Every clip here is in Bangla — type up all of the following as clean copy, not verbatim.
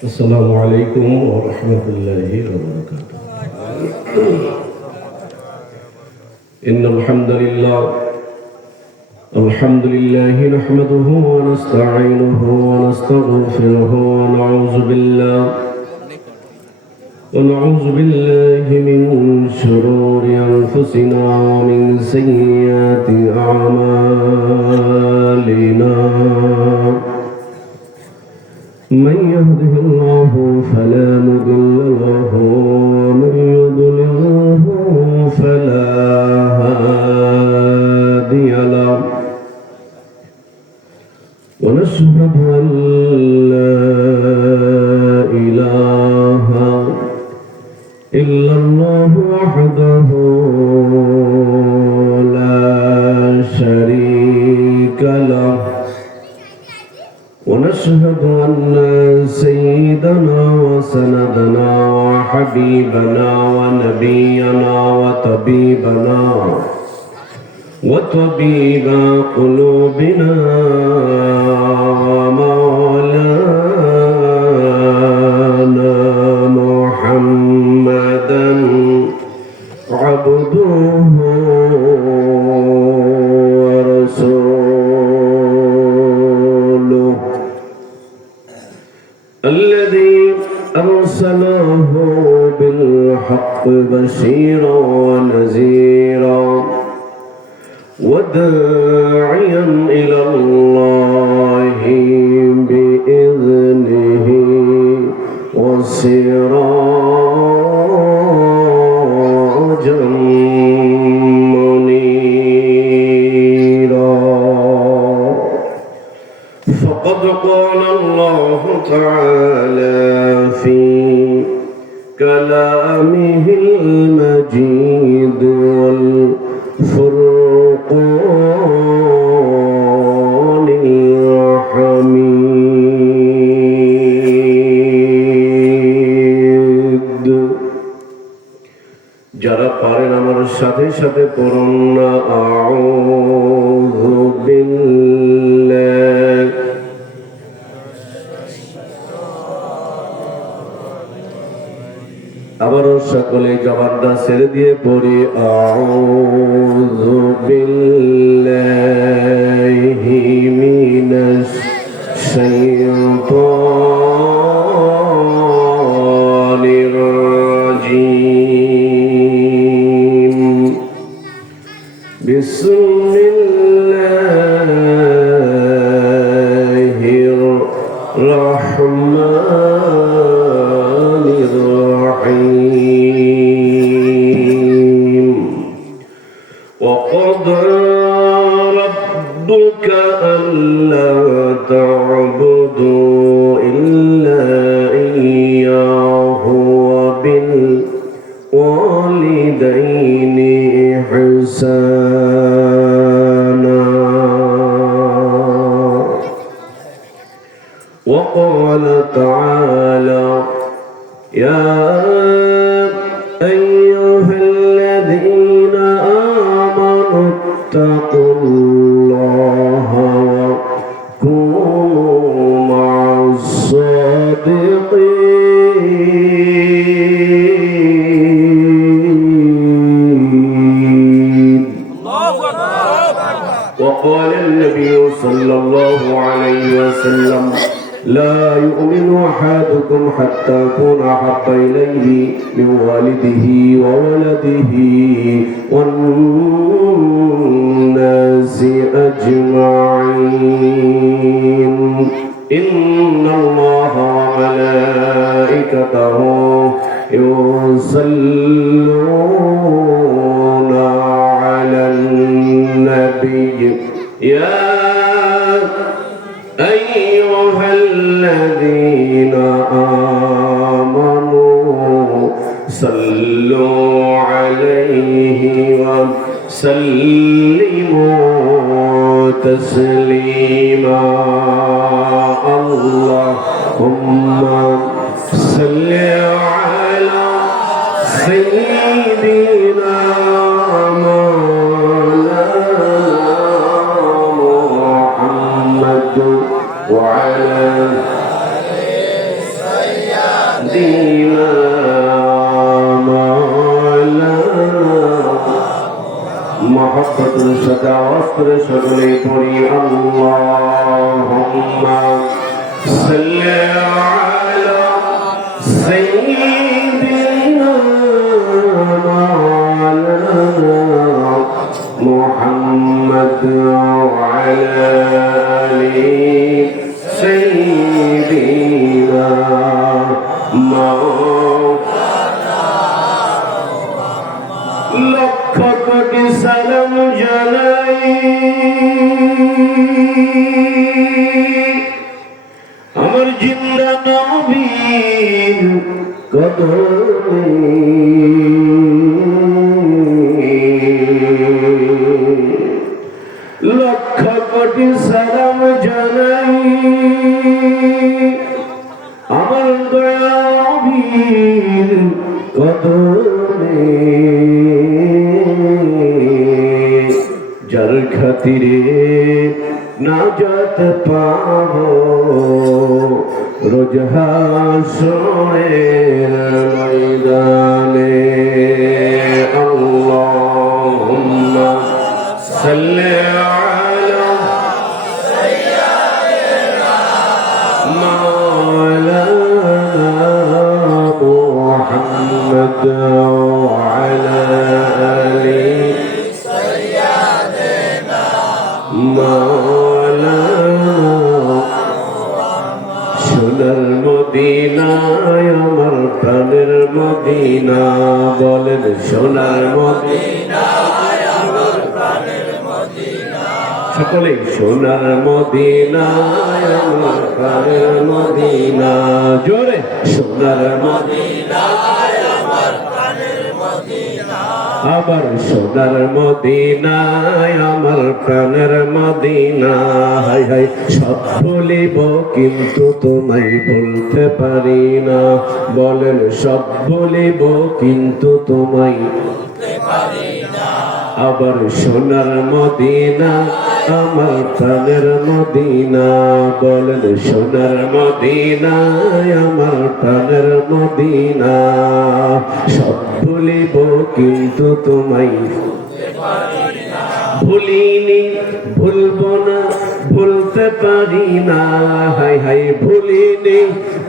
السلام عليكم ورحمة الله وبركاته. إن الحمد لله نحمده ونستعينه ونستغفره ونعوذ بالله من شرور أنفسنا ومن سيئات أعمالنا. من يهده الله فلا مضل له ومن يضلله فلا هادي له. ونشهد أن لا إله إلا الله وحده لا شريك له. ونشهد أن سيدنا وسندنا وحبيبنا ونبينا وطبيب قلوبنا ومولانا محمدا عبده ورسوله الذي أرسله بالحق بشيرا ونذيرا وداعيا إلى الله بإذنه وسراجا منيرا. فقد قال الله تعالى في كلامه المجيد والفرقان الحميد. যারা পারেন আমার সাথে সাথে পড়ুন না আউযু বিল্লাহ। আবারও সকলে জবানটা ছেড়ে দিয়ে পড়ি আউযু বিল্লাহি মিনাশ শাইতানির রাজীম। বিসমিল্লাহির রাহমানির রাহিম। وقضى ربك ألا تعبدوا إلا إياه وبالوالدين إحسانا. وقال تعالى يا أيها الذين آمنوا اتقوا الله وكونوا مع الصادقين. وقال النبي صلى الله عليه وسلم لا يؤمن أحدكم حتى أكون أحب إليه من والده وولده والناس أجمعين. إن الله وملائكته يصلون على النبي يا أيها الذين آمنوا صلوا عليه وسلموا تسليما. اللهم صل على سيدنا محمد وعلى سيدنا مولانا محبة الصداوات رسولي قري اللهم صل على سيدنا مولانا محمد وعلى آل سيدنا مولانا لك কোটি সালাম জানাই আমার জিন্দা নবীর কদমে লক্ষ কোটি সালাম জানাই আমার দয়া নবীর কদমে যার খাতিরে নাজাত পাবো রোজ হাসরের ময়দানে আল্লাহুম্মা সাল্লি আলা সাইয়্যিদিনা মাওলানা মুহাম্মদ ওয়া আলা আলি সাইয়্যিদিনা সোনার মদিনায় আমার প্রাণের মদিনা বলেন সোনার মদিনায় আমার প্রাণের মদিনা সকলে সোনার মদিনায় আমার প্রাণের মদিনা জোরে সোনার মদিনায় আমার প্রাণের মদিনা আবার সোনার মদিনায় আমার প্রাণের মদিনা হাই হাই সব ভুলিব কিন্তু তোমায় বলতে পারি না বলেন সব ভুলিব কিন্তু তোমায় বলতে পারি না আবার সোনার মদিনা আমার প্রাণের মদিনা বলেন সোনার মদিনায় আমার প্রাণের মদিনা সব ভুলিব কিন্তু তোমায় ভুলিনি ভুলবো না ভুলতে পারি না হাই হাই ভুলিনি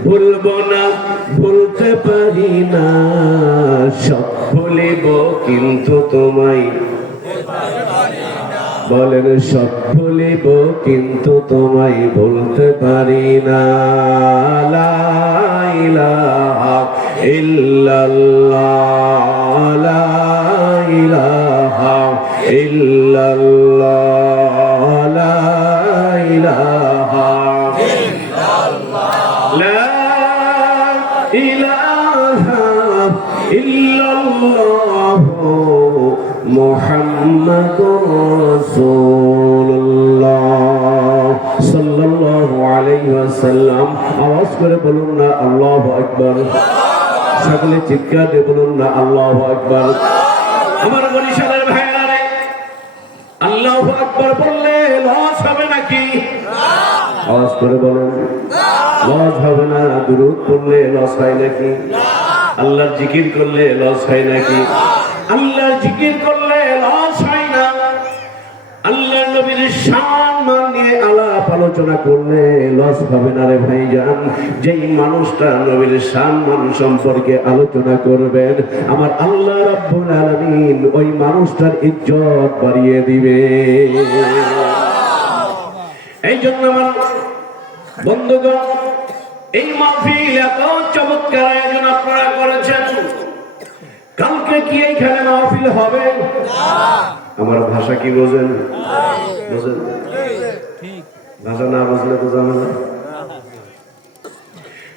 ভুলবো না ভুলতে পারি না সব ভুলিব কিন্তু তোমায় বলেন সব ভুলিব কিন্তু তোমায় বলতে পারি না লা ইলাহা ইল্লাল্লাহ লা ইলাহা ইল্লাল্লাহ লা ইলাহা ইল্লাল্লাহ লা ইলাহা ইল্লাল্লাহ মুহাম্মাদুর রাসূলুল্লাহ সাল্লাল্লাহু আলাইহি ওয়াসাল্লাম আওয়াজ করে বলুন না আল্লাহু আকবার সকলে চিৎকার দিয়ে বলুন না আল্লাহু আকবার আমার বরিশালের ভাইরা রে আল্লাহু আকবার বললে লস হবে নাকি না আওয়াজ করে বলুন লস হবে না দুরূদ পড়লে লস হয় নাকি না আল্লাহর জিকির করলে লস হয় নাকি আল্লাহর জিকির করলে লস হয় না আল্লাহর নবীর সম্মান নিয়ে আলাপ আলোচনা করলে লস হবে না রে ভাইজান যেই মানুষটা নবীর সম্মান সম্পর্কে আলোচনা করবেন আমার আল্লাহ রাব্বুল আলামিন ওই মানুষটার ইজ্জত বাড়িয়ে দিবে এই জন্য আমার বন্ধুগণ এই মাহফিল এত চমৎকার আয়োজন আপনারা করেছেন কালকে কি এইখানে মাহফিল হবে আমার ভাষা কি বোঝেন বোঝেন ভাষা না বুঝলে তো জানা না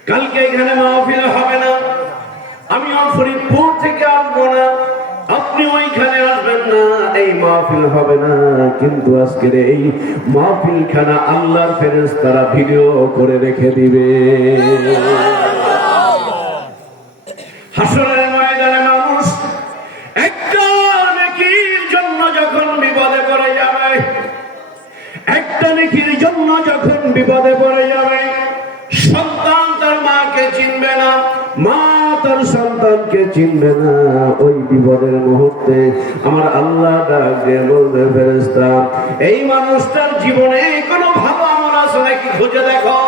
কালকে এখানে মাহফিল হবে না আমিও ফরিদপুর থেকে আসবো না আপনি ওইখানে আসবেন না এই মাহফিল হবে না কিন্তু আজকের এই মাহফিল খানা আল্লাহর ফেরেশতারা ভিডিও করে রেখে দিবে হাসরের ময়দানে মানুষ একটা নেকির জন্য যখন বিপদে পড়ে যাবে একটা নেকির জন্য যখন বিপদে পড়ে যাবে সন্তান তার মাকে চিনবে না মা তার সন্তানকে চিনবে না, ওই বিপদের মুহূর্তে আমার আল্লাহ ডাক দিয়ে বলবে, ফেরেশতা এই মানুষটার জীবনে কোনো ভালো আমল আছে নাকি খুঁজে দেখো।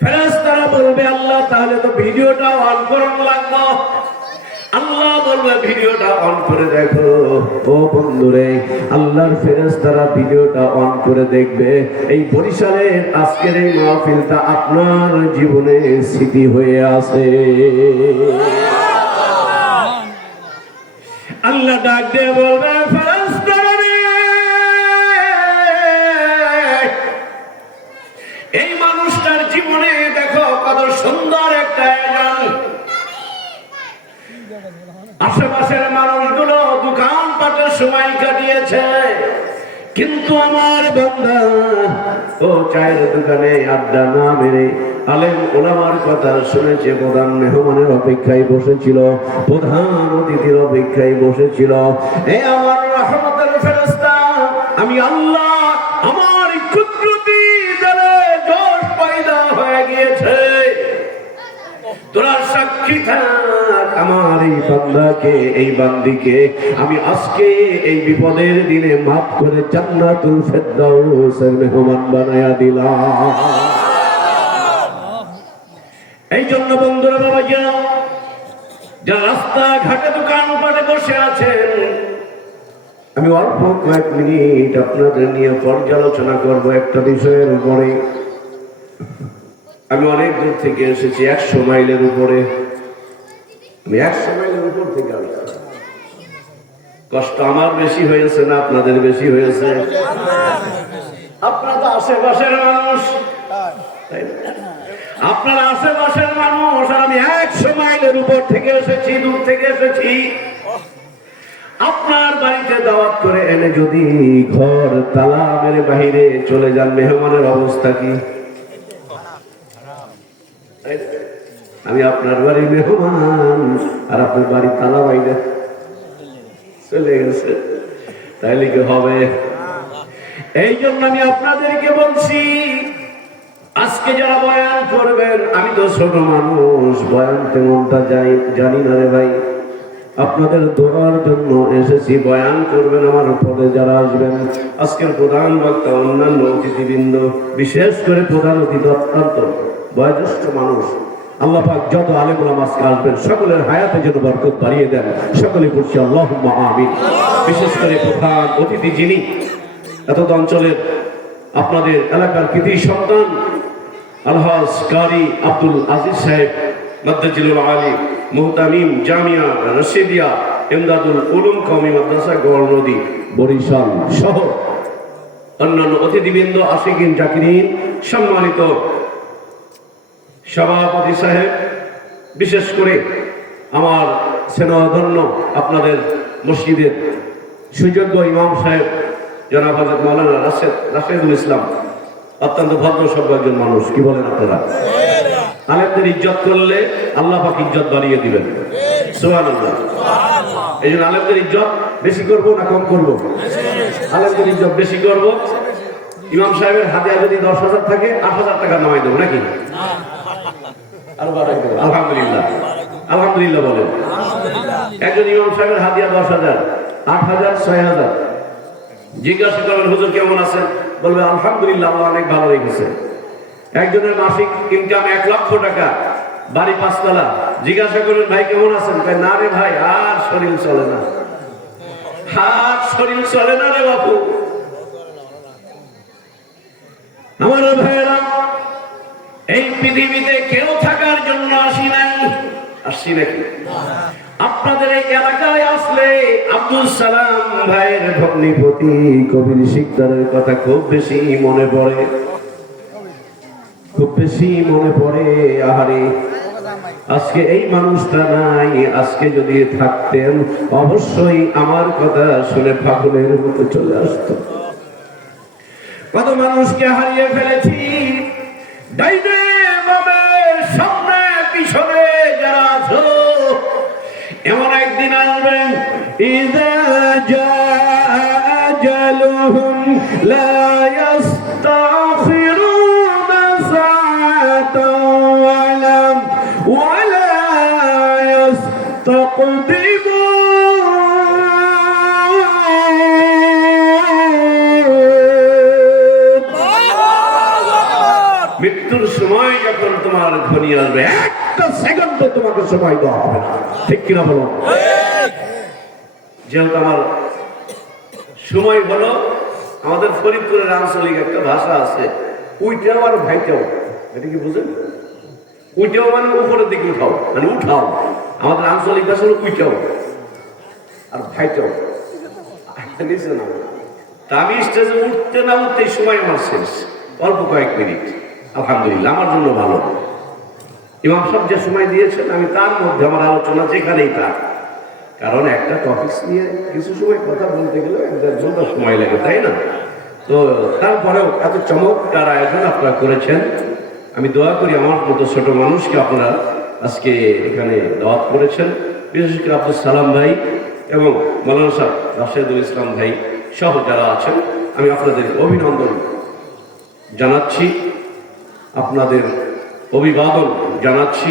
ফেরেশতারা বলবে, আল্লাহ তাহলে তো ভিডিওটা অন করুন লাগবে। আল্লাহ বলবে, ভিডিওটা অন করে দেখো। ও বন্ধুরে, আল্লাহর ফেরেশতারা ভিডিওটা অন করে দেখবে, এই বরিশালের আজকের এই মাহফিলটা আপনার জীবনে স্মৃতি হয়ে আছে। আল্লাহ ডাক দিয়ে বলবে, ফেরেশতারা এই মানুষটার জীবনে দেখো কত সুন্দর একটা আয়োজন। আশেপাশের মানুষগুলো দোকানপাটের সময় কাটিয়েছে, কিন্তু আমার বান্দা ও চায়ের দোকানে আড্ডা না মেরে আলেম ওলামার কথা শুনেছে, প্রধান মেহমানের অপেক্ষায় বসেছিল, প্রধান অতিথির অপেক্ষায় বসেছিল। এই আমার রহমতের ফেরেশতা, আমি আল্লাহ আমার কুদরতি দ্বারা দোষ পয়দা হয়ে গিয়েছে, তোরা সাক্ষী থাক, আমার এই বান্দাকে এই বান্দিকে আমি আজকে এই বিপদের দিনে মাফ করে জান্নাতুল ফেরদাউসের মেহমান বানায়া দিলাম। এই জন্য বন্ধুরা, বাবা যারা রাস্তা ঘাটে দোকান পাটে বসে আছেন, আমি অল্প কয়েক মিনিট আপনাদের নিয়ে পর্যালোচনা করব একটা বিষয়ের উপরে। আমি অনেক দূর থেকে এসেছি, 100 মাইলের উপরে। আমি 100 মাইলের উপর থেকে আসছি। কষ্ট আমার বেশি হয়েছে না আপনাদের বেশি হয়েছে? আপনারা তো আশেপাশের মানুষ, আপনারা আশেপাশের মানুষ, আর আমি 100 মাইলের উপর থেকে এসেছি, দূর থেকে এসেছি। আপনার বাড়িতে দাওয়াত করে এনে যদি ঘর তালা মেরে বাহিরে চলে যান, মেহমানের অবস্থা কি? আমি আপনার বাড়ির মেহমান, আর আপনার বাড়ি তালা বাইরে চলে গেছে, তাইলে কি হবে? এই জন্য আমি আপনাদেরকে বলছি, আজকে যারা বয়ান করবেন, আমি তো ছোট মানুষ, বয়ান তেমনটা জানি না রে ভাই। আপনাদের দোয়ার জন্য এসেছি, বয়ান করবেন আমার পরে যারা আসবেন। আজকের প্রধান বক্তা, অন্যান্য অতিথিবৃন্দ, বিশেষ করে প্রধান অতিথি অত্যন্ত বয়োজ্যেষ্ঠ মানুষ। আল্লাহ পাক যত আলেম ওলামা আজকে আসবেন, সকলের হায়াতে যেন বরকত বাড়িয়ে দেন, সকলে বলছি আল্লাহুম্মা আমিন। বিশেষ করে প্রধান অতিথি যিনি এত অঞ্চলের আপনাদের এলাকার কৃতি সন্তান আলহাজ কারি আব্দুল আজিজ সাহেব মাদ্দাজিলুল আলী, মুহতামিম জামিয়া রশিদিয়া ইমদাদুল উলুম কওমি মাদ্রাসা গৌরনদী বরিশাল সহ অন্যান্য অতিথিবৃন্দ, আশিকিন জাকিরিন, সম্মানিত সভাপতি সাহেব, বিশেষ করে আমার স্নেহধন্য আপনাদের মসজিদের সুযোগ্য ইমাম সাহেব জনাব হযরত মাওলানা রাশেদুল ইসলাম, অত্যন্ত ভদ্র সভ্য একজন মানুষ। কি বলেন আপনারা? আলেমদের ইজ্জত করলে আল্লাহ পাক ইজ্জত বাড়িয়ে দিবেন। সুবহানাল্লাহ। এই জন্য আলেমদের ইজ্জত বেশি করব না কম করব? আলেমদের ইজ্জত বেশি করব। ইমাম সাহেবের হাদিয়া যদি 10,000 থাকে, 8,000 টাকা নামাই দেবো নাকি? আলহামদুলিল্লাহ, আলহামদুলিল্লাহ বলেন। একজন ইমাম সাহেবের হাদিয়া 10,000, 8,000, 6,000। জিজ্ঞাসা করবেন, হুজুর কেমন আছেন? বলবে আলহামদুলিল্লাহ, আল্লাহ অনেক ভালো রেখেছে। একজনের মাসিক ইনকাম 1 লক্ষ টাকা, বাড়ি 5 তলা। জিজ্ঞাসা করবেন, ভাই কেমন আছেন? না রে ভাই, আর শরীর চলে না, আর শরীর চলে না রে বাপু। আমার ভাইয়েরা, এই পৃথিবীতে কেউ থাকার জন্য আসি নাই, আসছি নাকি? আপনাদের এই এলাকায় আসলে আব্দুল সালাম ভাইয়ের ভগ্নিপতি কবির শিকদারের কথা খুব বেশি মনে পড়ে, খুব বেশি মনে পড়ে। আহারে, আজকে এই মানুষটা নাই, আজকে যদি থাকতেন অবশ্যই আমার কথা শুনে পাগলের মতো চলে আসতো। কত মানুষকে হারিয়ে ফেলেছি, ডাইনে বামে সামনে পিছনে যারা আছো, এমন একদিন আসবেন, ইযা জাআ আজালুহুম লা ইস্তাখিরুনা সাআতান ওয়া লা সময় যখন তোমার ঘনিয়ে আসবে, একটা সেকেন্ডে তোমাকে সময় দেওয়া হবে না। ঠিক কিনা বলো? যেহেতু আমার সময় হলো, আমাদের ফরিদপুরের আঞ্চলিক একটা ভাষা আছে, উইটাও আর ভাইটাও। এটা কি বুঝেন? উইটাও মানে উপরের দিকে উঠাও, মানে উঠাও। আমাদের আঞ্চলিক ভাষা হলো উইটাও আর ভাইটাও। নিচে না, তা আমি স্টেজে উঠতে না উঠতে সময় আমার শেষ, অল্প কয়েক মিনিট। আলহামদুলিল্লাহ, আমার জন্য ভালো। ইমাম সাহেব যে সময় দিয়েছেন, আমি তার মধ্যে আমার আলোচনা যেখানেই তার, কারণ একটা টপিক নিয়ে কিছু সময় কথা বলতে গেলে 1-1.5 ঘন্টা সময় লাগে, তাই না? তো তারপরেও এত চমৎকার আয়োজন আপনারা করেছেন। আমি দোয়া করি আমার মতো ছোট মানুষকে আপনারা আজকে এখানে দাওয়াত করেছেন, বিশেষ করে আব্দুল সালাম ভাই এবং মৌলানা সাহেব রাশেদুল ইসলাম ভাই সহ যারা আছেন, আমি আপনাদের অভিনন্দন জানাচ্ছি, আপনাদের অভিবাদন জানাচ্ছি,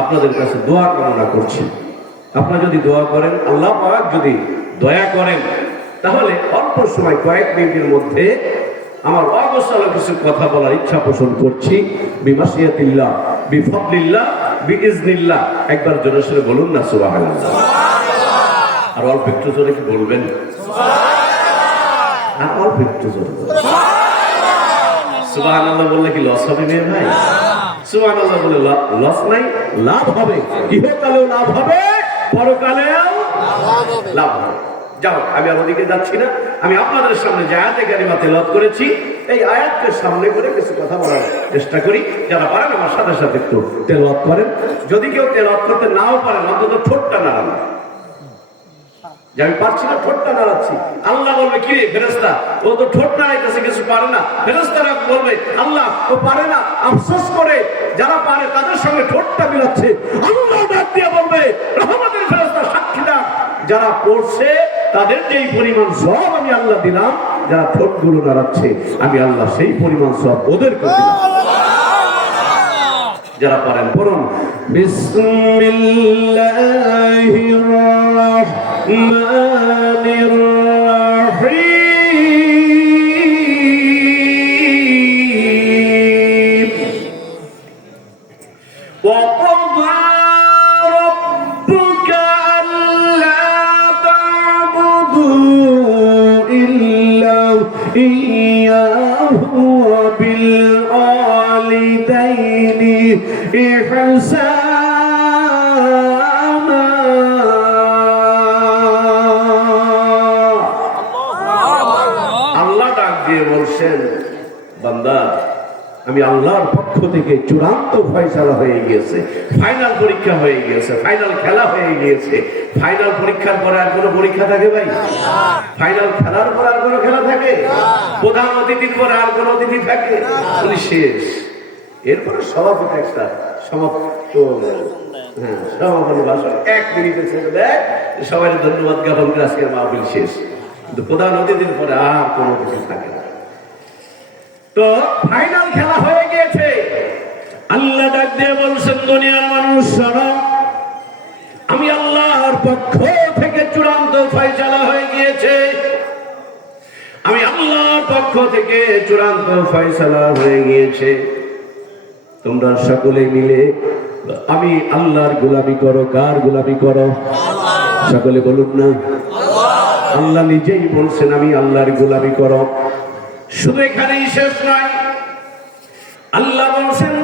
আপনাদের কাছে দোয়া কামনা করছি। আপনারা যদি দোয়া করেন, আল্লাহ পাক যদি দয়া করেন, তাহলে অল্প সময় কয়েক মিনিটের মধ্যে আমার অগোছালো কিছু কথা বলার ইচ্ছা পোষণ করছি। বিমাশিয়াতিল্লাহ, বিফদলিল্লাহ, বিইজনিল্লাহ। একবার জোরে সরে বলুন না সুবহানাল্লাহ। আর অল্প একটু জোরে কি বলবেন? আর অল্প একটু জোরে সুবহানাল্লাহ বললে কি লস হবে মেয়ে ভাই? সুবহানাল্লাহ বলে লস নাই, লাভ হবে। ইহকালেও লাভ হবে, পরকালেও লাভ হবে। যাও, আমি আর ওদিকে যাচ্ছি না। আমি আপনাদের সামনে যে আয়াতে কারিমা তেলাওয়াত করেছি, এই আয়াতকে সামনে করে কিছু কথা বলার চেষ্টা করি। যারা পারেন আমার সাথে সাথে একটু তেলাওয়াত করেন। যদি কেউ তেলাওয়াত করতে নাও পারেন, অন্তত ঠোঁটটা নাড়ান। যে আমি পারছি না, ঠোঁটটা নাড়াচ্ছি। আল্লাহ বলবে, কি রে ফেরেশতা, ও তো ঠোঁট নাড়াইতেছে, কিছু পারে না। ফেরেশতারা বলবে, আল্লাহ ও পারে না। আফসোস করে যারা পারে তাদের সঙ্গে ঠোঁটটা মিলাচ্ছে। আল্লাহ ডাক দিয়ে বলবে, রহমতের ফেরেশতা সাক্ষী দাও, যারা পড়ছে তাদের যেই পরিমাণ সওয়াব আমি আল্লাহ দিলাম, যারা ঠোঁটগুলো নাড়াচ্ছে আমি আল্লাহ সেই পরিমাণ সওয়াব ওদেরকে দিলাম। যারা পারেন পড়ুন, বিসমিল্লাহির রাহমানির রাহিম। ওয়া ক্বাদা রাব্বুকা আল্লা তা'বুদু ইল্লা ইয়্যাহু ওয়া বিল ওয়ালিদাইনি ইহসানা। আল্লাহ ডাক দিয়ে বলছেন, বান্দা আমি আল্লাহর পক্ষ থেকে চূড়ান্ত ফয়সালা হয়ে গিয়েছে, ফাইনাল পরীক্ষা হয়ে গিয়েছে, ফাইনাল খেলা হয়ে গিয়েছে। ফাইনাল পরীক্ষার পরে আর কোনো পরীক্ষা থাকে ভাই? ফাইনাল খেলার পর আর কোনো খেলা থাকে? প্রধান অতিথির পরে আর কোনো অতিথি থাকে? উনি শেষ। এরপরে সভাপতি একটা সমাপ্ত, হ্যাঁ, সমাপনী ভাষণ 1 মিনিটে ছেড়ে দেয়, সবাই ধন্যবাদ জ্ঞাপন করে আজকের মাহফিল শেষ। কিন্তু প্রধান অতিথির পরে আর কোনো কিছু থাকে না। তো ফাইনাল খেলা হয়ে গিয়েছে। আল্লাহ ডাক দিয়ে বলছেন, দুনিয়ার মানুষ শোনো, আমি আল্লাহর পক্ষ থেকে চূড়ান্ত ফয়সালা হয়ে গিয়েছে। আমি আল্লাহর পক্ষ থেকে চূড়ান্ত ফয়সালা হয়ে গিয়েছে। তোমরা সকলে মিলে আমি আল্লাহর গোলামি করো। কার গোলামি করো? সকলে বলুন না। আল্লাহ নিজেই বলছেন, আমি আল্লাহর গোলামি করো। শুধু এখানেই শেষ নয়, আল্লাহ বলছেন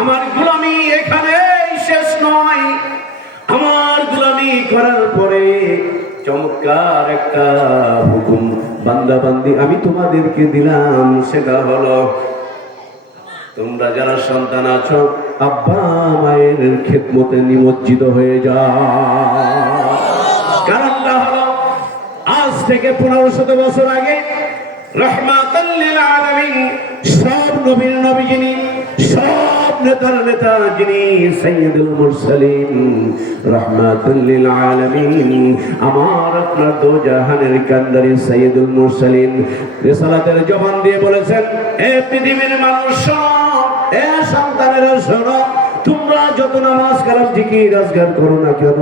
আমার গোলামি এখানেই শেষ নয়। আমার গোলামি করার পরে চমৎকার একটা হুকুম বান্দা বান্দি আমি তোমাদেরকে দিলাম। সেটা হলো, তোমরা যারা সন্তান আছো, আব্বা মায়ের খেদমতে নিমজ্জিত হয়ে যাও। কারণটা হলো, আজ থেকে 1500 বছর আগে রাহমাতাল লিল আলামিন, সব নবীর নবী যিনি, সব নেতার নেতা যিনি, সাইয়্যিদুল মুরসালিন রাহমাতাল লিল আলামিন, আমার আপনার দো জাহানের কান্দারি সাইয়্যিদুল মুরসালিন রিসালাতের জবান দিয়ে বলেছেন, এ পৃথিবীর মানুষ শোনো, এ সন্তানেরা শোনো, তোমরা যত নামাজ কালাম জিকির আজগার করো না কেন,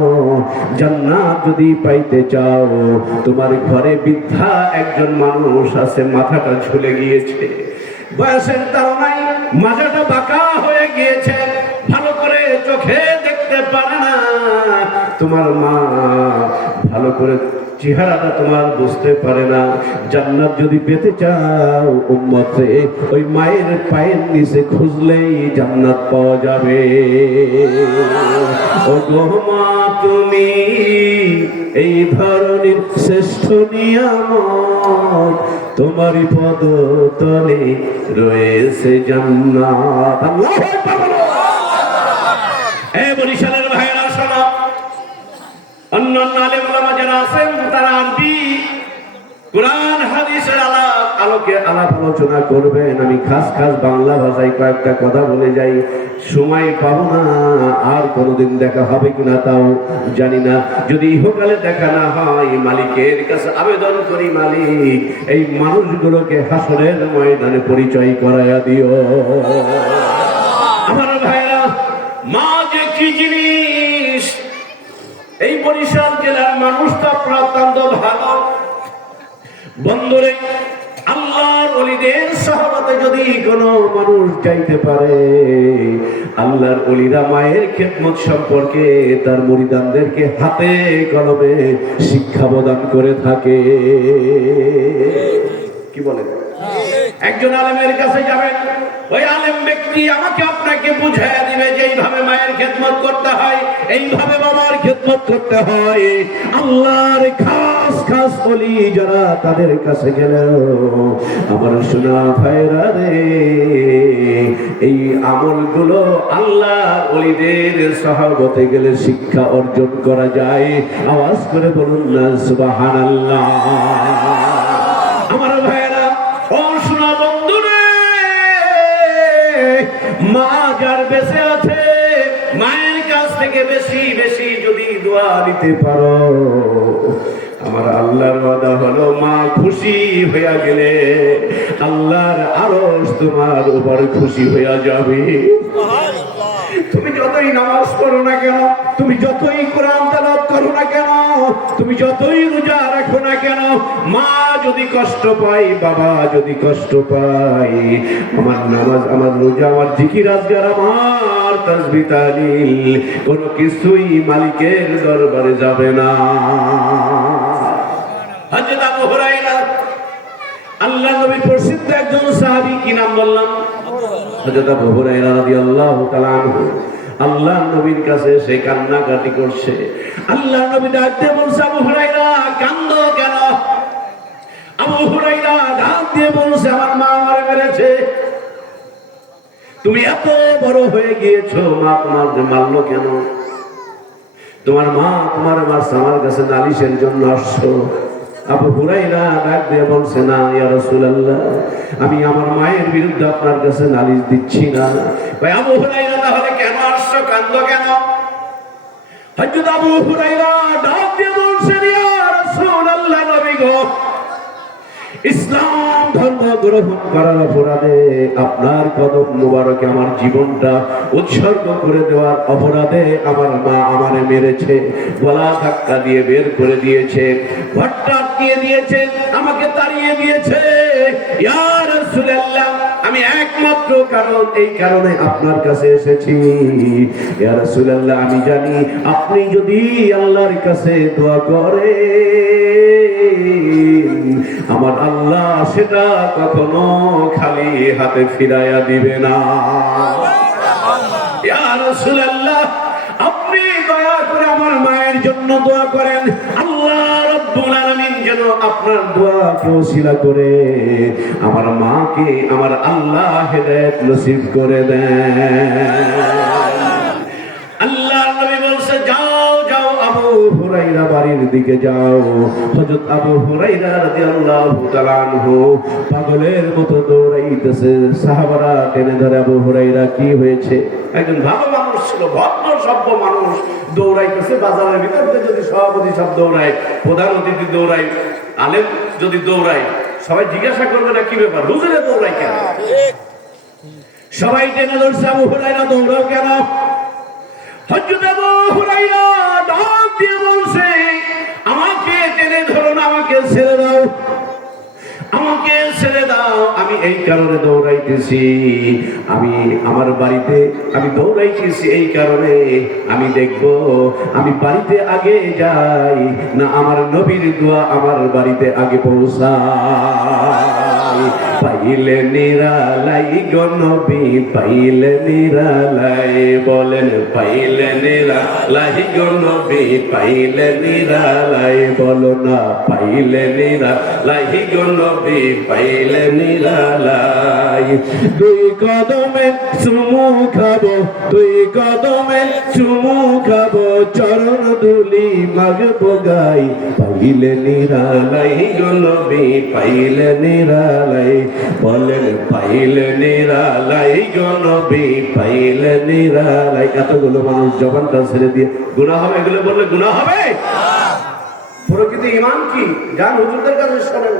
জান্নাত যদি পাইতে চাও, তোমার ঘরে বৃদ্ধা একজন মানুষ আছে, মাথাটা ঝুলে গিয়েছে, বয়সের তাড়নায় মাজাটা বাঁকা হয়ে গিয়েছে, ভালো করে চোখে দেখতে পারে না। তোমার মা ভালো করে চেহারাটা তোমার বুঝতে পারে না। জান্নাত যদি পেতে চাও উম্মতে, ওই মায়ের পায়ের নিচে খুঁজলেই জান্নাত পাওয়া যাবে। ও গো মা, তুমি এই ধরনের শ্রেষ্ঠ নিয়ামত, তোমারই পদতলে রয়েছে জান্নাত। আল্লাহু আকবার। এই বরিশালের ভাইরা শোনো, অন্যান্য আলেম ওলামা যারা আছেন তারা আরবি কোরআন হাদিসের আলোকে আলাপ আলোচনা করবেন। আমি খাস বাংলা ভাষায় কয়েকটা কথা বলে যাই, সময় পাবো না, আর কোনোদিন দেখা হবে কিনা তাও জানি না। যদি ইহকালে দেখা না হয়, মালিকের কাছে আবেদন করি, মালিক এই মানুষগুলোকে হাসরের ময়দানে পরিচয় করাইয়া দিও। আমার ভাইরা, মা যে কি জিনিস, এই বরিশাল জেলার মানুষটা অত্যন্ত ভালো। বন্ধুরে, আল্লাহর ওলিদের সাহাবাতে যদি কোনো মানুষ যাইতে পারে, আল্লাহর ওলিরা মায়ের খেদমত সম্পর্কে তার মুরিদানদেরকে হাতে কলমে শিক্ষা প্রদান করে থাকে। কি বলেন? একজন আলেমের কাছে যাবেন, ওই আলেম ব্যক্তি আমাকে আপনাকে বুঝাইয়া দিবে যে এইভাবে মায়ের খেদমত করতে হয়, এইভাবে বাবার খেদমত করতে হয়। আল্লাহর খাস বলি যারা, তাদের কাছে গেলেও আমার শোনা ভাইরা রে, এই আমলগুলো আল্লাহর ওলিদের সাহাবতে গেলে শিক্ষা অর্জন করা যায়। আওয়াজ করে বলুন না সুবহানাল্লাহ। আমার ভাইরা, ও শোনা বন্ধুরে, মা যার বেঁচে আছে, মায়ের কাছ থেকে বেশি বেশি যদি দোয়া দিতে পারো, আমার আল্লাহর ওয়াদা হলো, মা খুশি হইয়া গেলে আল্লাহর আরশ তোমার উপর খুশি হইয়া যাবে। তুমি যতই নামাজ পড়ো না কেন, তুমি যতই কোরআন তেলাওয়াত করো না কেন, তুমি যতই রোজা রাখো না কেন, মা যদি কষ্ট পায়, বাবা যদি কষ্ট পায়, আমার নামাজ, আমার রোজা, আমার জিকির আজকার, আমার তাসবিহ তাহলিল কোনো কিছুই মালিকের দরবারে যাবে না। হযরত আবু হুরায়রা, আল্লাহর নবী প্রসিদ্ধ একজন সাহাবী, কি নাম বললাম? হযরত আবু হুরায়রা রাদিয়াল্লাহু তাআলা আনহু আল্লাহর নবীর কাছে সে কান্নাকাটি করছে। আল্লাহর নবী ডাক দিয়ে বলছে, আবু হুরায়রা কান্দো কেন? আবু হুরায়রা ডাক দিয়ে বলছে, আমার মা আমারে মেরেছে। তুমি এত বড় হয়ে গিয়েছো, মা তোমার মারলো কেন? তোমার মা তোমার মারছে, আমার কাছে নালিশের জন্য আসছো। আবু হুরায়রা ডাক দিয়ে বলছে, না ইয়া রাসূলুল্লাহ, আমি আমার মায়ের বিরুদ্ধে আপনার কাছে নালিশ দিচ্ছি না। ভাই আবু হুরায়রা, তাহলে কেন আসছো, কান্দো কেন? হযরত আবু হুরায়রা ডাক দিয়ে বলছেন, ইয়া রাসূলুল্লাহ, নবী গো, ইসলাম ধর্ম গ্রহণ করার অপরাধে, আপনার কদম মুবারকে আমার জীবনটা উৎসর্গ করে দেওয়ার অপরাধে আমার মা আমারে মেরেছে, গলা ধাক্কা দিয়ে বের করে দিয়েছে, ঘরটা আটকিয়ে দিয়েছে, আমাকে তাড়িয়ে দিয়েছে। ইয়া রাসূলুল্লাহ, আমি একমাত্র কারণ, এই কারণে আপনার কাছে এসেছি। ইয়া রাসূলুল্লাহ, আমি জানি আপনি যদি আল্লাহর কাছে দোয়া করেন, আমার আল্লাহ সেটা কখনো খালি হাতে ফিরাইয়া দিবে না। ইয়া রাসূলুল্লাহ, আপনি দয়া করে আমার মায়ের জন্য দোয়া করেন, আল্লাহ রাব্বুল আলামিন যেন আপনার দোয়াকে ওসিলা করে আমার মাকে আমার আল্লাহ হেদায়েত নসিব করে দেন। আল্লাহর নবী বলছে, যাও যাও আবু হুরায়রা বাড়ির দিকে যাও। হযরত আবু হুরায়রা রাদিয়াল্লাহু তাআলা আনহু পাগলের মতো দৌড়াইতেছে, সাহাবারা টেনে ধরে, আবু হুরায়রা কি হয়েছে? একজন ভালো মানুষ ছিল, ভদ্র সভ্য মানুষ, দৌড়াইতেছে বাজারের ভিতর থেকে। যদি সভাপতি সব দৌড়ায়, প্রধান অতিথি দৌড়ায়, আলেম যদি দৌড়ায়, সবাই জিজ্ঞাসা করবে না কি ব্যাপার, হুজুরে দৌড়ায় কেন? সবাই টেনে ধরছে, আবু হুরায়রা দৌড়াও কেন? হযরত আবু হুরায়রা ডাক দিয়ে বলছে, আমাকে টেনে ধরো না, আমাকে ছেড়ে দাও, আমাকে ছেড়ে দাও, আমি এই কারণে দৌড়াইতেছি, আমি আমার বাড়িতে আমি দৌড়াইতেছি এই কারণে আমি দেখব আমি বাড়িতে আগে যাই না আমার নবীর দোয়া আমার বাড়িতে আগে পৌঁছায়। পাইলে নিরালাই গো নবী, পাইলে নিরালাই, বলেন পাইলে নিরালাই গো নবী, পাইলে নিরালাই, বলো না পাইলে নিরালাই গো নবী, পাইলে নিরালাই। দুই কদমে চুমু খাবো, দুই কদমে চুমু খাবো, চরণ ধুলি মাগবো গাই, পাইলে নিরালাই গো নবী, পাইলে নিরালাই, বলেন পাইলে নিরালাই গো নবী, পাইলে নিরালাই। এতগুলো মানুষ জবানটা ছেড়ে দিয়ে গুনাহ হবে এগুলো বললে গুনাহ হবে? প্রকৃত ঈমান কি? যান হুজুরদের কাছে শোনেন।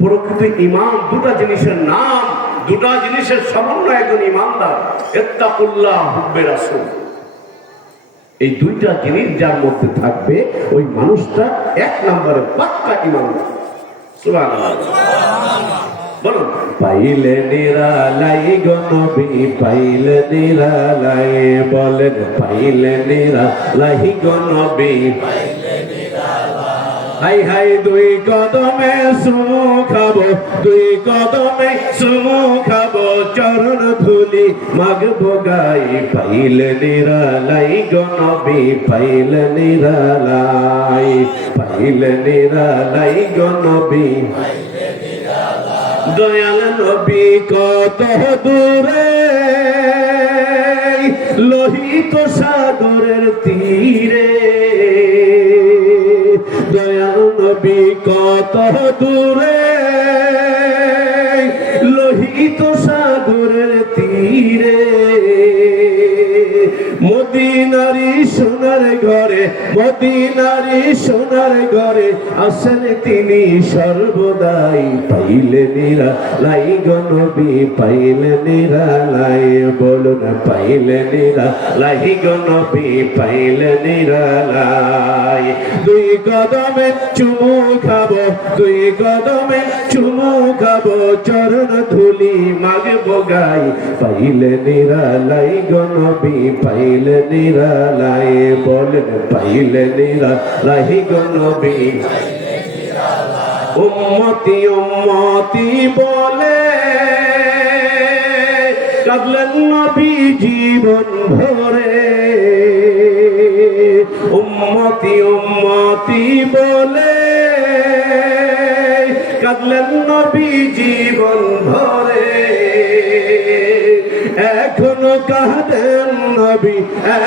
প্রকৃত ঈমান দুটা জিনিসের নাম, দুটা জিনিসের সমন্বয় একজন ঈমানদার। ইত্তাকুল্লাহ হুব্বে রাসূল। এই দুইটা জিনিস যার মধ্যে থাকবে ওই মানুষটা এক নম্বরে পাক্কা ঈমানদার। সুবহানাল্লাহ। বলুন পাইলে নিরালাই গো নবী, পাইলে নিরালাই, বলেন পাইলে নিরালাই গো নবী, পাইলে নিরালাই। হাই হাই দুই কদমে চুমু খাবো, দুই কদমে চুমু খাবো, চরণ ধুলি মাগবো গাই, পাইলে নিরালাই গো নবী, পাইলে নিরালাই, পাইলে নিরালাই গো নবী। দয়াল নবী কত দূরে, লোহিত সাগরের তীরে, দয়াল নবী কত দূরে, লোহিত সাগরের তীরে, মদিনারি সোনার ঘরে, মদিনারি সোনার ঘরে আসেন তিনি সর্বদাই, পাইলে নিরালাই গো নবী, পাইলে নিরালাই, বলুন পাইলে নিরালাই গো নবী, পাইলে নিরালাই। দুই কদমে চুমু খাবো, দুই কদমে চুমু খাবো, চরণ ধুলি মাগবো গাই, পাইলে নিরালাই গো নবী, পাইলে নিরালাই, বলেন পাইলে নিরালাই গো নবী। উম্মতি উম্মতি বলে কাঁদলেন নবী জীবন ভরে, উম্মতি উম্মতি বলে কাঁদলেন নবী জীবন ভরে, এখনো কাঁদেন নবী,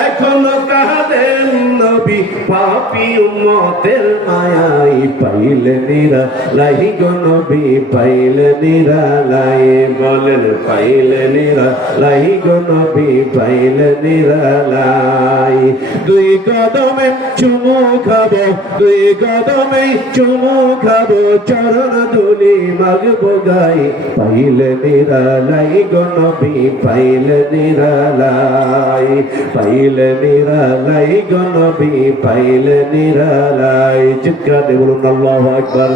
এখনো কাঁদেন নবী, পাপী উম্মতের মায়াই, পাইলে নিরালাই গো নবী, পাইলে নিরালাই, বলেন পাইলে নিরালাই গো নবী, পাইলে নিরালাই। দুই কদমে চুমু খাবো, দুই কদমে চুমু খাবো, চরণ ধুলি মাগবো গাই, পাইলে নিরালাই গো নবী, পাইলে নিরালাই, পাইলে নিরালাই গো নবী, পাইলে নিরালাই। চিৎকার দিয়ে বলুন আল্লাহু আকবার।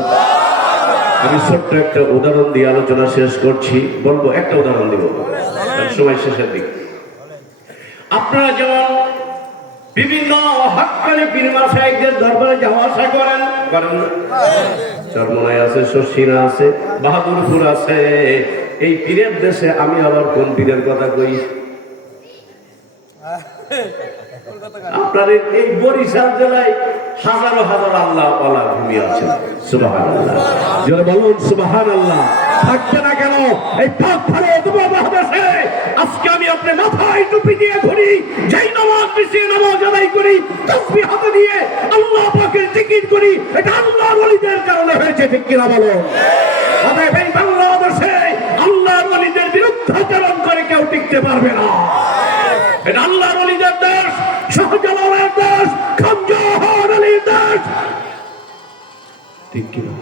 আমি ছোট্ট একটা উদাহরণ দিয়ে আলোচনা শেষ করছি, বলবো একটা উদাহরণ দিব, সময় শেষের দিক। আপনারা যেমন বিভিন্ন হক্কানি পীর মাশায়েখদের দরবারে যাওয়া আসা করেন, করেন না? চরমনায় আছে, শর্ষিনা আছে, বাহাদুরপুর আছে। এই পীরের দেশে আমি আবার কোন পীরের কথা কই? আপনার এই বরিশাল জেলায় হাজারো হাজার আল্লাহ ওয়ালা ঘুমিয়ে আছেন। সুবহানাল্লাহ, যারা বলুন সুবহানাল্লাহ। থাকবে না কেন? এই পাক ভারত মহাদেশে আজকে আমি আপনার মাথায় টুপি দিয়ে ঘুরি, যেই নামাজ বিছিয়ে নামাজ আদায় করি, তাসবিহ হাতে দিয়ে আল্লাহ পাকের জিকির করি, এটা আল্লাহর ওলিদের কারণে হয়েছে, ঠিক কিনা বলো? অতএব এই বাংলাদেশে আল্লাহর ওলিদের বিরুদ্ধাচরণ করে কেউ টিকতে পারবে না। এটা আল্লাহর ওলিদের দেশ, শাহজালালের দেশ, খানজাহান আলীর দেশ, ঠিক কিনা?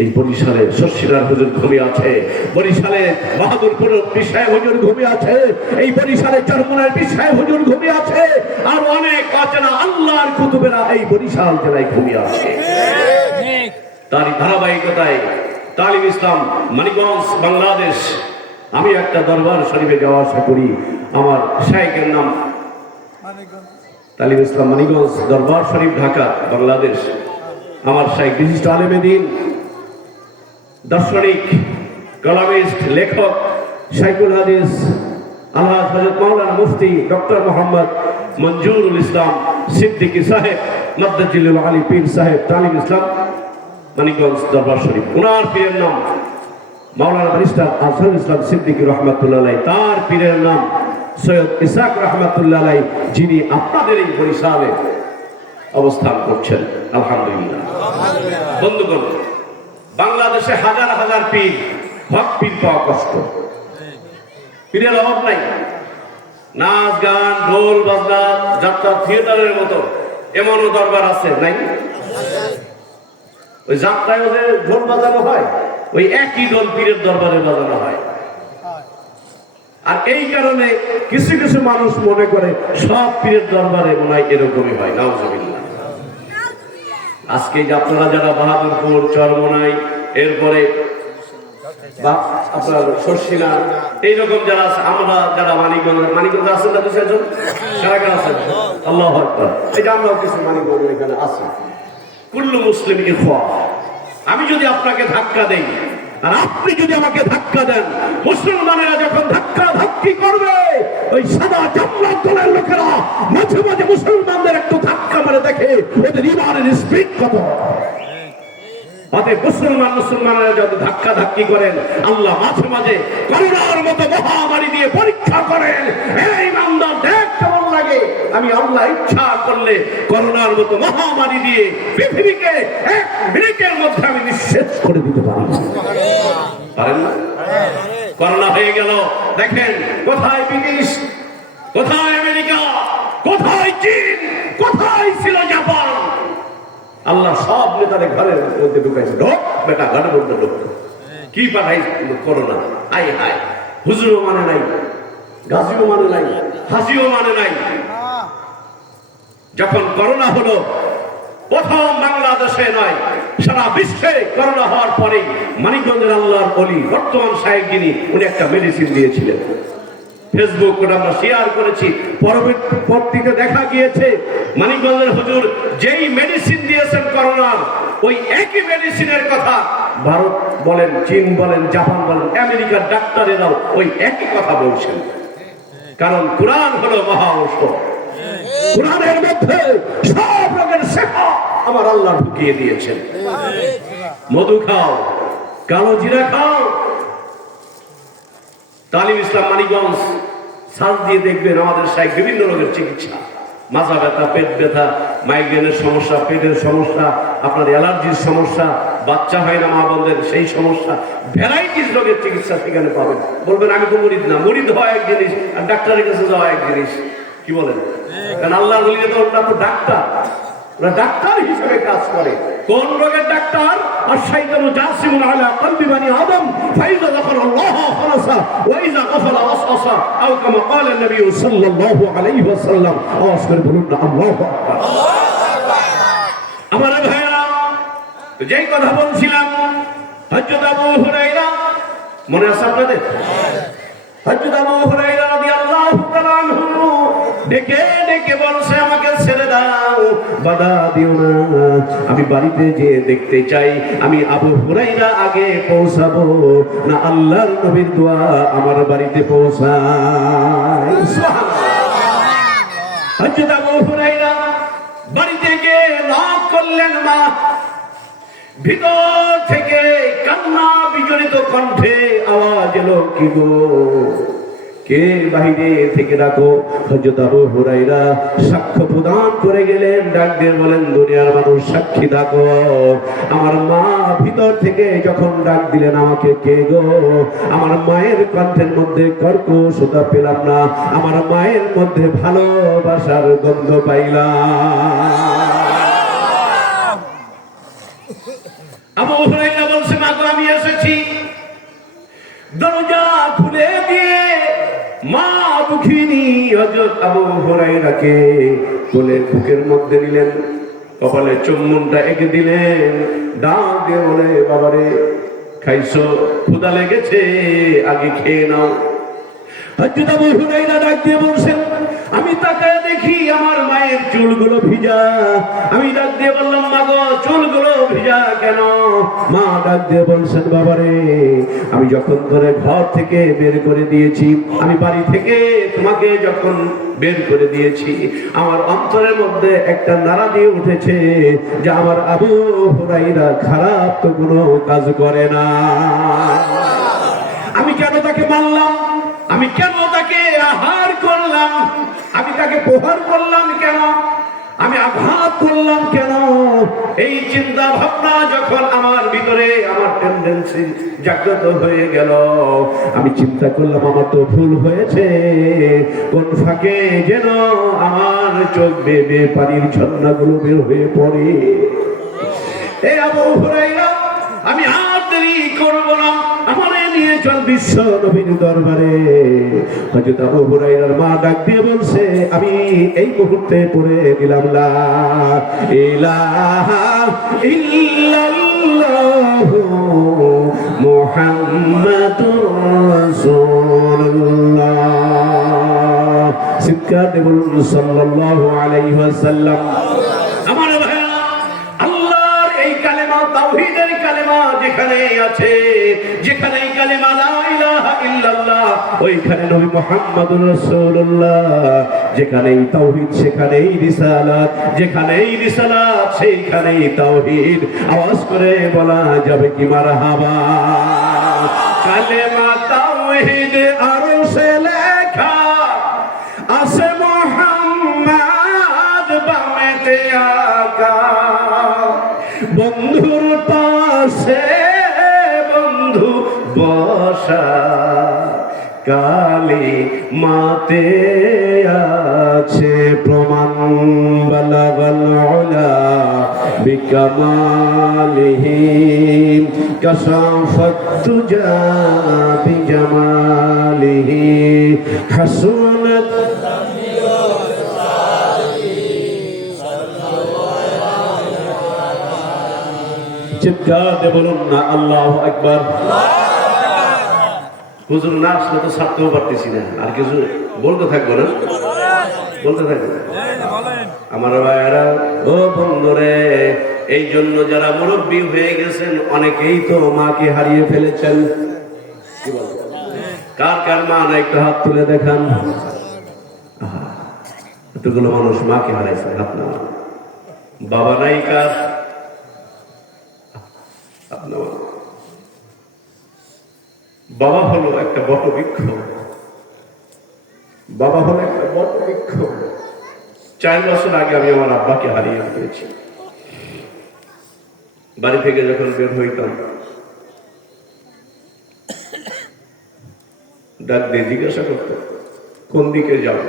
এই বরিশালে শর্ষিনার হুজুর ঘুমিয়ে আছে, বরিশালে বাহাদুরপুর পীর সাহেব হুজুর ঘুমিয়ে আছে, এই বরিশালে চরমনার পীর সাহেব হুজুর ঘুমিয়ে আছে, আর অনেক অচেনা আল্লাহর কুতুবেরা এই বরিশাল জেলায় ঘুমিয়ে আছে। তারই ধারাবাহিকতায় তালিম ইসলাম মানিকগঞ্জ বাংলাদেশ। আমি একটা দরবার শরীফে যাওয়া আসা করি। আমার শাইখের নাম তালিম ইসলাম মানিকগঞ্জ দরবার শরীফ ঢাকা বাংলাদেশ। আমার শাইখ বিশিষ্ট আলেমে দ্বীন, দার্শনিক, কলামিস্ট, লেখক, শাইখুল হাদিস আলহাজ হযরত মাওলানা মুফতি ডক্টর মোহাম্মদ মঞ্জুরুল ইসলাম সিদ্দিকী সাহেব মাদ্দাজিলুল আলী পীর সাহেব তালিম ইসলাম মানিকগঞ্জ দরবার শরীফ। ওনার পীরের নাম মাওলানা ব্যারিস্টার আজহারুল ইসলাম সিদ্দিকী রহমাতুল্লাহ আলাইহি। তার পীরের নাম সৈয়দ ইসহাক রহমাতুল্লাহ আলাইহি, যিনি আপনাদের এই বরিশালে অবস্থান করছেন। আলহামদুলিল্লাহ। বন্ধুগণ, বাংলাদেশে হাজার হাজার পীর, হক পীর পাওয়া কষ্ট। পীরের অভাব নাই। নাচ গান, ঢোল বাজনা, যাত্রা, থিয়েটারের মতো এমনও দরবার আছে নাই? ওই যাত্রায় যে ঢোল বাজানো হয়, ওই একই ঢোল পীরের দরবারে বাজানো হয়। আর এই কারণে কিছু কিছু মানুষ মনে করে সব পীরের দরবারে মনে হয় এরকমই হয়। নাউজুবিল্লাহ। আজকে যে আপনারা যারা বাহাদুরপুর, চরমোনাই, এরপরে আপনার শর্ষিনা, এইরকম যারা আছে, আমরা যারা মানিকগঞ্জ আছেন না, 2-4 জন কারা কারা আছেন? আল্লাহু আকবার। এটা আমরাও কিছু মানিকগঞ্জ এখানে আছি। কুল্লু মুসলিম ইখওয়া। আমি যদি আপনাকে ধাক্কা দেই আর আপনি যদি আমাকে ধাক্কা দেন, মুসলমানেরা যখন ধাক্কা ধাক্কি করবে, ওই সাদা জামলার দলের লোকেরা মাঝে মাঝে মুসলমানদের একটু ধাক্কা মারে দেখে ওদের ইমানের স্পিড কত। অতএব মুসলমানেরা যদি ধাক্কা ধাক্কি করেন, আল্লাহ মাঝে মাঝে করোনার মতো মহামারী দিয়ে পরীক্ষা করেন। এই ইমানদার, দেখ কেমন লাগে। আমি আল্লাহ ইচ্ছা করলে করোনার মতো মহামারী দিয়ে পৃথিবীকে 1 মিনিটের মধ্যে আমি নিঃশেষ করে দিতে পারি। পারেন না? করোনা হয়ে গেল, দেখেন কোথায় ব্রিটিশ, কোথায় আমেরিকা, কোথায় চীন, কোথায় ছিল জাপান। আল্লাহ সব নেতাদের ঘরের মধ্যে ঢুকাইছে। ঢোক বেটা, ঘরের মধ্যে ঢোক। কি পাঠাই করোনা। আই হায়, হুজুরও মানে নাই, গাজিও মানে নাই, হাসিও মানে নাই। যখন করোনা হলো, প্রথম বাংলাদেশে নয় সারা বিশ্বে করোনা হওয়ার পরে মানিকগঞ্জের আল্লাহর ওলি বর্তমান সাহেব যিনি, উনি একটা মেডিসিন দিয়েছিলেন। ফেসবুক ওটা আমরা শেয়ার করেছি। পরবর্তীতে দেখা গিয়েছে মানিকগঞ্জের হুজুর যেই মেডিসিন দিয়েছেন করোনার, ওই একই মেডিসিনের কথা ভারত বলেন, চীন বলেন, জাপান বলেন, আমেরিকার ডাক্তারেরাও ওই একই কথা বলছেন। কারণ কোরআন হলো মহা ঔষধ। কোরআনের মধ্যে সব রোগের শেফা আমার আল্লাহ ঢুকিয়ে দিয়েছেন। মধু খাও, কালো জিরা খাও। তালিম ইসলাম মানিকগঞ্জ সার্চ দিয়ে দেখবেন আমাদের শাইখ বিভিন্ন রোগের চিকিৎসা। মাথা ব্যথা, পেট ব্যথা, মাইগ্রেনের সমস্যা, পেটের সমস্যা, আপনার অ্যালার্জির সমস্যা, বাচ্চা হয় না মা বোনদের সেই সমস্যা, ভ্যারাইটিস রোগের চিকিৎসা সেখানে পাবেন। বলবেন আমি তো মুরিদ না। মুরিদ হওয়া এক জিনিস আর ডাক্তারের কাছে যাওয়া এক জিনিস। কি বলেন? কারণ আল্লাহ বলিয়ে তো ওরা তো ডাক্তার, ওরা ডাক্তার হিসেবে কাজ করে। কোন রোগের ডাক্তার? আর শাইতানু জাসিমুন আলা কলবি বানি আদম ফাইযা যাকারাল্লাহ খালাসা ওয়া ইযা গাফালা ওয়াসওয়াসা আও কামা ক্বালা নবী সাল্লাল্লাহু আলাইহি ওয়াসাল্লাম। আওয়াজ করে বলুন না আল্লাহু আকবার। আমার ভাইরা, যেই কথা বলছিলাম হযরত আবু হুরায়রা, মনে আছে আপনাদের? হযরত আবু হুরায়রা রাদিয়াল্লাহু তাআলা আনহু ডেকে ডেকে বলছে, আমাকে ছেড়ে দাও, বাধা দিও না, আমি বাড়িতে যেয়ে দেখতে চাই আমি আবু হুরায়রা আগে পৌঁছাবো না আল্লাহর নবীর দোয়া আমার বাড়িতে পৌঁছায়। হযরত আবু হুরায়রা বাড়িতে গিয়ে নক করলেন। মা ভিতর থেকে কান্না বিজড়িত কণ্ঠে আওয়াজ এলো, কি গো, কে বাহিরে থেকে ডাকো? হযরত আবু হুরায়রা সাক্ষ্য প্রদান করে গেলেন, ডাক দিয়ে বলেন, দুনিয়ার মানুষ সাক্ষী ডাকো, আমার মা ভিতর থেকে যখন ডাক দিলেন, আমাকে কে গো? আমার মায়ের কণ্ঠের মধ্যে কর্কশতা পেলাম না, আমার মায়ের মধ্যে ভালোবাসার গন্ধ পাইলাম। আবু হুরায়রা বলছে, মা গো, আমি এসেছি। দরজা খুলে দিয়ে মা দুঃখিনী হযরত আবু হুরায়রাকে কোলে বুকের মধ্যে নিলেন, কপালে চুম্বনটা এঁকে দিলেন, ডাক দিয়ে বলে, বাবারে খাইছো, ক্ষুধা লেগেছে, আগে খেয়ে নাও। হযরত আবু হুরায়রা ডাক দিয়ে বলছেন, আমি তাকায় দেখি আমার মায়ের চুলগুলো ভিজা। আমি ডাক দিয়ে বললাম, মা গো, চুলগুলো ভিজা কেন? মা ডাক দিয়ে বলছেন, বাবারে, আমি যখন ধরে ঘর থেকে বের করে দিয়েছি, আমি বাড়ি থেকে তোমাকে যখন বের করে দিয়েছি, আমার অন্তরের মধ্যে একটা নাড়া দিয়ে উঠেছে যে আমার আবু হুরায়রা খারাপ তো কোনো কাজ করে না। আমি কেন তাকে মারলাম? আমি কেন তাকে আহার করলাম? আমি তাকে প্রহার করলাম কেন? আমি আঘাত করলাম কেন? এই চিন্তা ভাবনা যখন আমার ভিতরে, আমার টেন্ডেন্সি জাগ্রত হয়ে গেল, আমি চিন্তা করলাম আমার তো ভুল হয়েছে। কোন ফাঁকে যেন আমার চোখ বেয়ে পানির ঝর্ণাগুলো বের হয়ে পড়ে। এই আবু হুরায়রা, আমি আর দেরি করব না, আমারে নিয়ে চল বিশ্ব নবীর দরবারে। হযরত আবু হুরায়রার মা ডাক দিয়ে বলছে, আমি এই মুহূর্তে পড়ে দিলাম লা ইলাহা ইল্লাল্লাহু মুহাম্মাদুর রাসূলুল্লাহ। চিৎকার দিয়ে বলুন সাল্লাল্লাহু আলাইহি ওয়াসাল্লাম। আমার ভাইরা, আল্লাহর এই কালেমা, তাওহীদের কালেমা যেখানে আছে, যেখানে এই কালেমা লা ইলাহা ইল্লাল্লাহ, ওইখানে নবী মুহাম্মদুর রাসূলুল্লাহ। যেখানেই তাওহীদ সেখানেই রিসালাত, যেখানেই রিসালাত সেইখানেই তাওহীদ। আওয়াজ করে বলা যাবে কি মারহাবা। কালেমা তাওহীদ আরশে লেখা আছে, মুহাম্মদ বামেতে আঁকা। বন্ধুর পাশে বন্ধু বসা, কালি মাতে আছে প্রমাণ। বালাগাল উলা বিকামালিহি কাশাফাত তুজা বিজামালিহি হাসুনাত। চিৎকার দিয়ে বলুন না আল্লাহু আকবার। হুজুর না আসলে তো ছাড়তেও পারতেছি না, আর কিছু বলতে থাকবো না, বলতে থাকবো। আমার ভাইয়েরা, ও বন্ধুরে, এই জন্য যারা মুরব্বী হয়ে গেছেন, অনেকেই তো মাকে হারিয়ে ফেলেছেন। কি বলবো? কার কার মা না একটু হাত তুলে দেখান। এতগুলো মানুষ মাকে হারাইছে, হাত না। বাবা নাই কার? বাবা হলো একটা বট বৃক্ষ। বাবা হলো একটা বট বৃক্ষ। 4 বছর আগে আমি আমার আব্বাকে হারিয়ে ফেলেছি। বাড়ি থেকে যখন বের হইতাম, ডাক দিয়ে জিজ্ঞাসা করত, কোন দিকে যাও?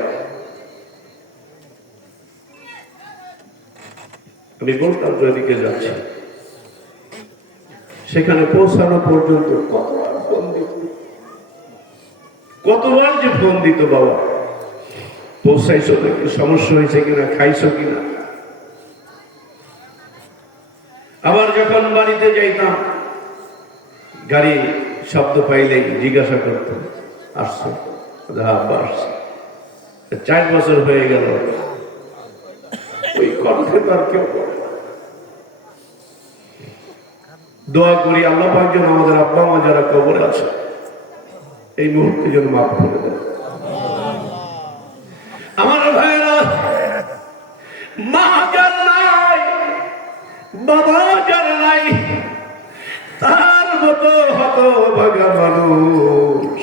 আমি বলতাম যে ওইদিকে যাচ্ছি। সেখানে পৌঁছানো পর্যন্ত কতবার যে ফোন দিত, বাবা পৌঁছাইছো নাকি, সমস্যা হয়েছে কিনা, খাইছো কিনা। আবার যখন বাড়িতে যাইতাম, গাড়ি শব্দ পাইলেই জিজ্ঞাসা করত, আসছো? আব্বা আসছে। 4 বছর হয়ে গেল, ওই কণ্ঠে তার কেউ। দোয়া করি আল্লাহ পাক যেন আমাদের আব্বা মা যারা কবরে আছে, এই মুহূর্তে যেন মাফ করে দেন। আমার ভাইরা, মা যার নাই, বাবা যার নাই, তার মতো হতভাগা মানুষ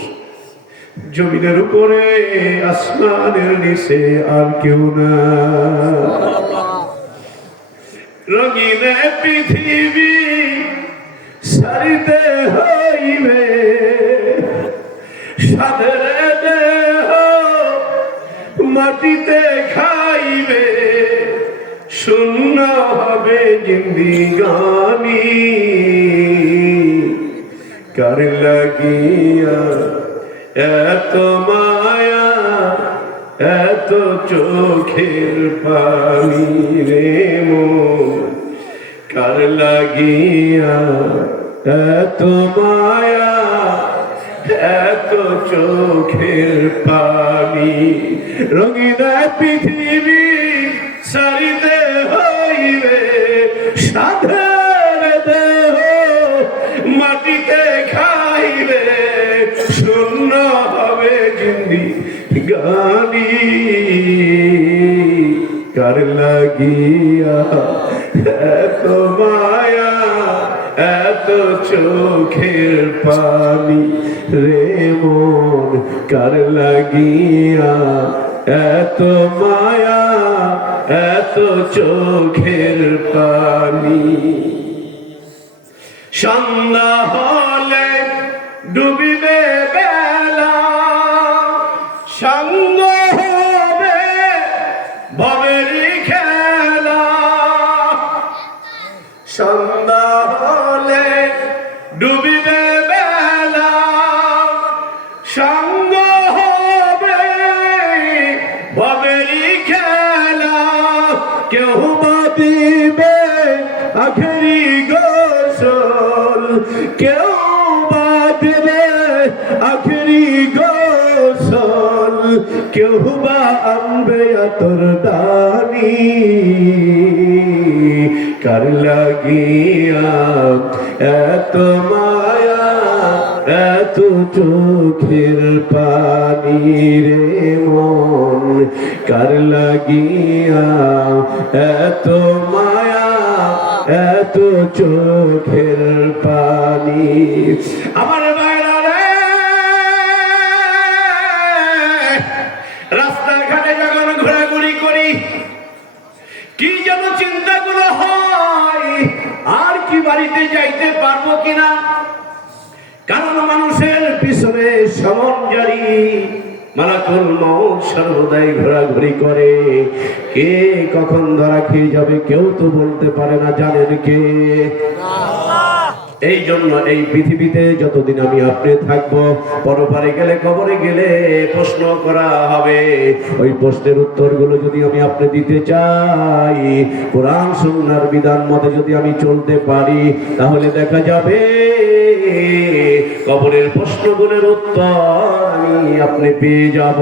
জমিনের উপরে, আসমানের নিচে আর কেউ না। রঙিন পৃথিবী সারিতে হইবে, সাধের দেহ মাটিতে খাইবে, শূন্য হবে জিন্দিগানি। কার লাগিয়া এত মায়া, এত চোখের পানি রে মন, কার লাগিয়া এত মায়া এত চোখের পানি রঙিন পৃথিবী সারিতে হইবে সাধের দেহ মাটিতে খাইবে শূন্য হবে জিন্দি গানি কার লাগিয়া এত মায়া এত চোখের পানি রে মন কার লাগিয়া এত মায়া এত চোখের পানি সন্ধ্যা হলে ডুবিবে বেলা সঙ্গ হবে ভবেরি খেলা সন্ধ্যা হলে ডুবিবে বেলা সঙ্গ হবে ভবেরি খেলা কেউ দিবে আখেরি গোসল কেউ দিবে আখেরি গোসল কেউ বা আনবে আতর দানি কার লাগিয়া এত মায়া এত চোখের পানি রে মন কার লাগিয়া এত মায়া এত চোখের পানি আমার ভাইরা রে রাস্তাঘাটে যখন ঘোরাঘুরি করি কি যেন চিন্তাগুলো হয় আর কি বাড়িতে যাইতে পারবো কিনা কারণ মানুষের পিছনে সমন জারি মালাকুল মউত সর্বদাই ঘোরাঘুরি করে কে কখন ধরা খেয়ে যাবে কেউ তো বলতে পারে না জানেন কে এই জন্য এই পৃথিবীতে যতদিন আমি আপনি থাকবো পরপারে গেলে কবরে গেলে প্রশ্ন করা হবে ওই প্রশ্নের উত্তরগুলো যদি আমি আপনি দিতে চাই কোরআন সুন্নাহর বিধান মতে যদি আমি চলতে পারি তাহলে দেখা যাবে কবরের প্রশ্নগুলোর উত্তর আমি আপনি পেয়ে যাব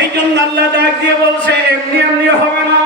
এই জন্য আল্লাহ ডাক দিয়ে বলছে এমনি এমনি হবে না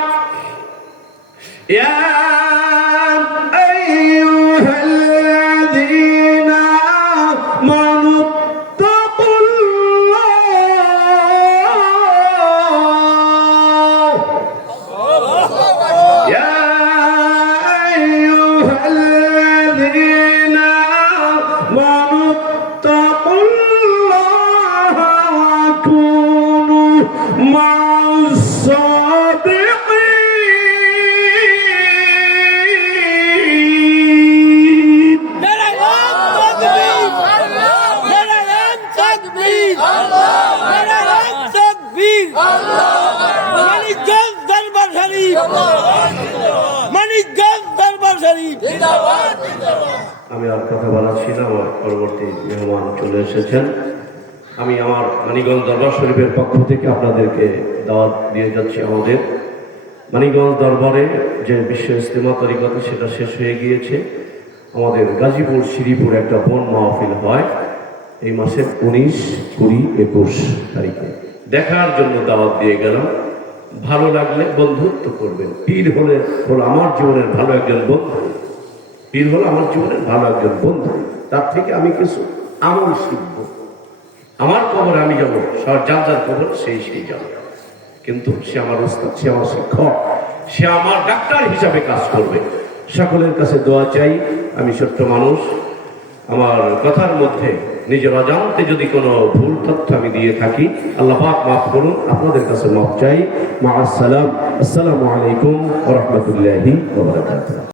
আমি আর কথা বলাচ্ছি না আমার পরবর্তী মেহমান চলে এসেছেন আমি আমার মানিকগঞ্জ দরবার শরীফের পক্ষ থেকে আপনাদেরকে দাওয়াত দিয়ে যাচ্ছি আমাদের মানিকগঞ্জ দরবারে যে বিশ্ব ইজতেমা তরিকত সেটা শেষ হয়ে গিয়েছে আমাদের গাজীপুর শ্রীপুর একটা বন মাহফিল হয় এই মাসের 19, 20, 21 তারিখে দেখার জন্য দাওয়াত দিয়ে গেলাম ভালো লাগলে বন্ধুত্ব করবেন পীর হলো আমার জীবনের ভালো একজন বন্ধু পীর হলো আমার জীবনের ভালো একজন বন্ধু তার থেকে আমি কিছু আমল শিখব আমার কবরে আমি যাবো যার যার কবর সেই যাবে কিন্তু সে আমার উস্তাদ সে আমার শিক্ষক সে আমার ডাক্তার হিসাবে কাজ করবে সকলের কাছে দোয়া চাই আমি ছোট্ট মানুষ আমার কথার মধ্যে নিজের অজান্তে যদি কোনো ভুল তথ্য আমি দিয়ে থাকি আল্লাহ পাক মাফ করুন আপনাদের কাছে মাফ চাই মা আসসালাম আসসালামু আলাইকুম ওয়া রাহমাতুল্লাহি ওয়া বারাকাতুহু